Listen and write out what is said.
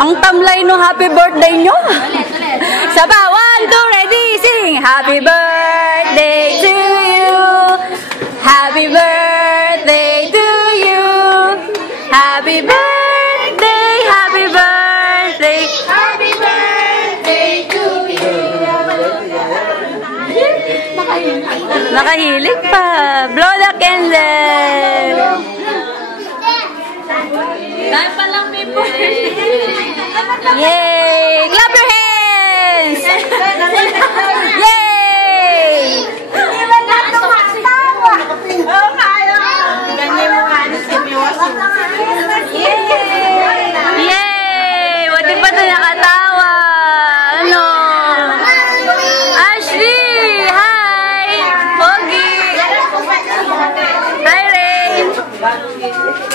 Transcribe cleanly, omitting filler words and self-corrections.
Ang tamlay no happy birthday nyo. Saba, 1, 2, ready, sing! Happy birthday to you. Happy birthday to you. Happy birthday, happy birthday. Happy birthday to you. Nakahilig pa. Blow the candle. Dahil pa lang may birthday. Yay! Clap your hands! Yay! Hindi ba na tumatawa? Oo, kaya. Ganyan mo nga si Miwasu. Yay! Buti pa ito nakatawa. Ano? Ashley! Hi! Pogi! Hi, Ray!